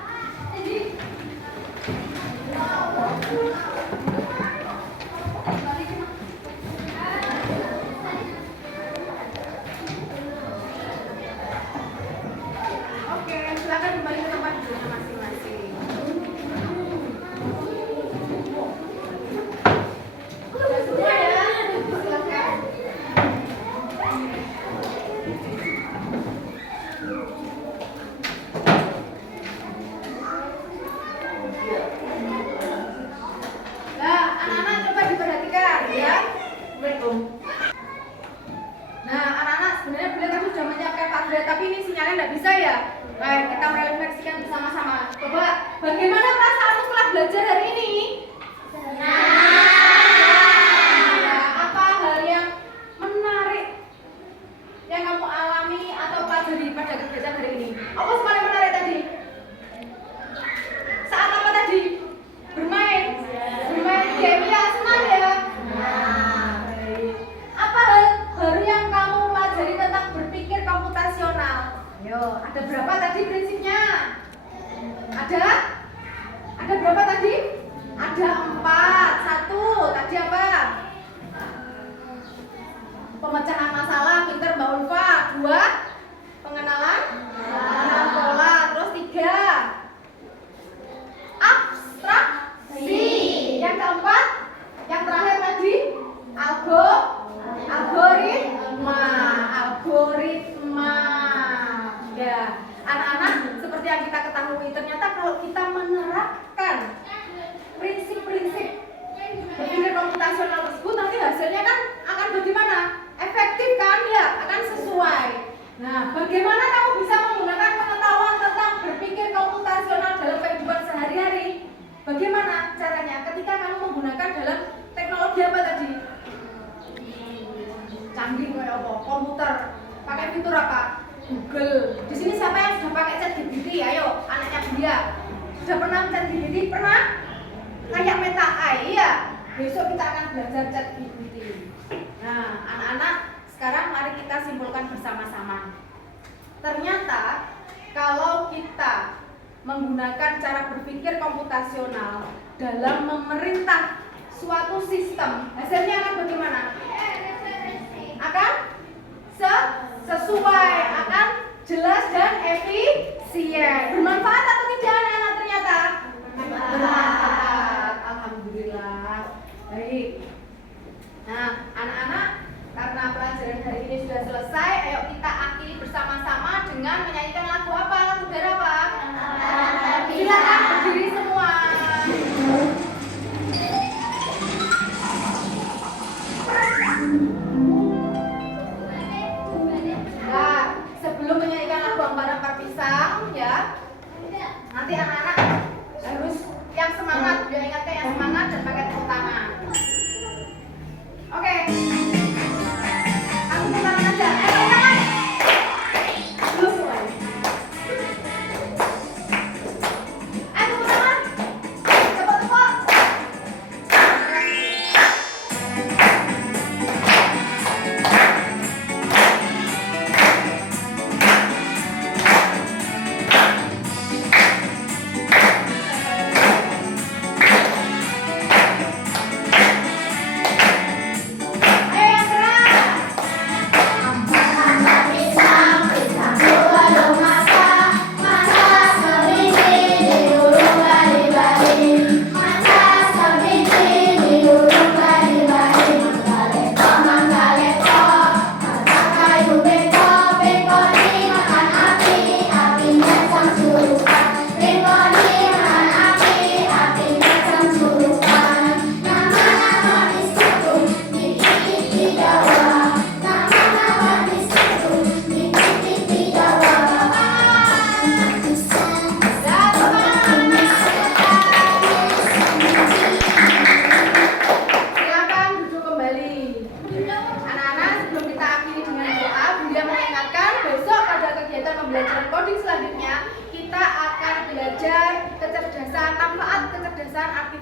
Oke, silakan kembali ke tempat duduknya masing-masing. Sudah semua ya? Silakan. Nah, anak-anak coba diperhatikan ya. Nah, anak-anak sebenarnya beliau tadi sudah menyiapkan Padlet, tapi ini sinyalnya nggak bisa ya. Baik, kita merefleksikan bersama-sama. Coba, bagaimana perasaanmu setelah belajar hari ini? Ya, apa hal yang menarik yang kamu alami atau pelajari pada kegiatan hari ini? Apa sih paling menarik tadi? Saat apa tadi? Bermain? Bermain game ya, senang ya? Baik. Apa hal baru yang kamu pelajari tentang berpikir komputasional? Ayo, ada berapa tadi prinsipnya? Ada? Ada berapa tadi? Ada 4. 1, tadi apa? Pemecahan masalah, pinter Mbak Ulfa. 2, pengenalan pola. Terus 3, abstraksi. Yang keempat, yang terakhir tadi, algoritma. Ya, anak-anak, seperti yang kita ketahui, ternyata kalau kita menerapkan prinsip-prinsip berpikir komputasional tersebut, nanti hasilnya kan akan bagaimana? Efektif kan ya? Akan sesuai. Nah, bagaimana kamu bisa menggunakan pengetahuan tentang berpikir komputasional dalam kehidupan sehari-hari? Bagaimana caranya? Ketika kamu menggunakan dalam teknologi apa tadi? Canggih kayak apa? Komputer. Pakai fitur apa? Google. Di sini siapa yang sudah pakai ChatGPT? Ayo, anaknya dia. Sudah pernah ChatGPT? Pernah? Kayak Meta AI ya. Besok kita akan belajar ChatGPT. Nah, anak-anak, sekarang mari kita simpulkan bersama-sama. Ternyata kalau kita menggunakan cara berpikir komputasional dalam memerintah suatu sistem, hasilnya akan bagaimana? Akan sesuai, akan jelas dan efisien. Bermanfaat atau tidak anak-anak ternyata? Bermanfaat. Alhamdulillah. Baik. Nah, anak-anak, karena pelajaran hari ini sudah selesai, ayo kita akhiri bersama-sama dengan menyanyikan lagu apa? Lagu dari apa? Silakan berdiri semua. Nah, sebelum menyanyikan lagu Ampar-Ampar Pisang ya, nanti anak-anak harus yang semangat, biar ingatkan yang semangat dan pakai tepuk tangan.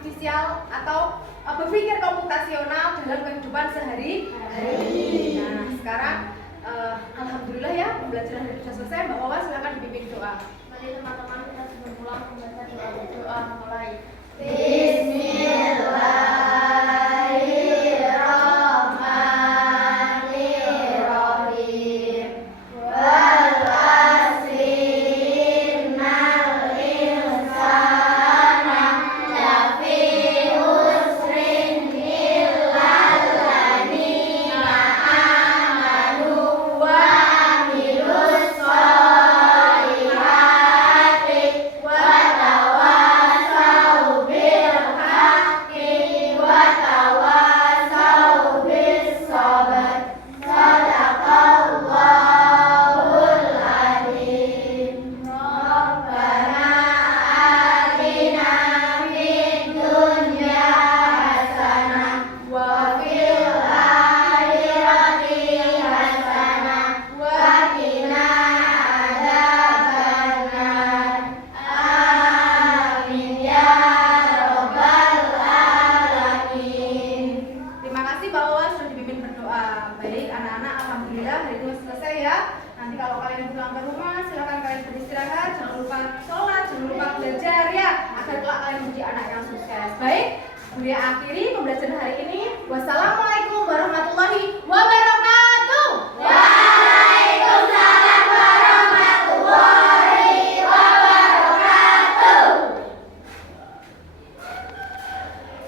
artifisial atau berpikir komputasional dalam kehidupan sehari-hari. Nah, sekarang alhamdulillah ya, pembelajaran hari sudah selesai. Mbak Wawa silakan dipimpin doa. Mari teman-teman kita sebelum pulang membaca doa mulai. Bismillahirrahmanirrahim. Wal asri innal insana lafi khusrin illal ladzina amanu wa amilus sholihati wa tawassaw bil haqqi wa tawassaw bis sabr. Sadaqallahul adzim. Rabbana atina fid dunya hasanah wa fil akhirati hasanah wa qina adzabannar. Amin ya rabbal alamin. Terima kasih Mbak Wawa sudah dipimpin berdoa. Baik anak-anak, alhamdulillah hari ini selesai ya. Nanti kalau kalian pulang ke rumah silakan kalian beristirahat, jangan lupa sholat, jangan lupa belajar ya, agar kelak kalian menjadi anak yang sukses. Baik, Buya akhiri pembelajaran hari ini. Wassalamualaikum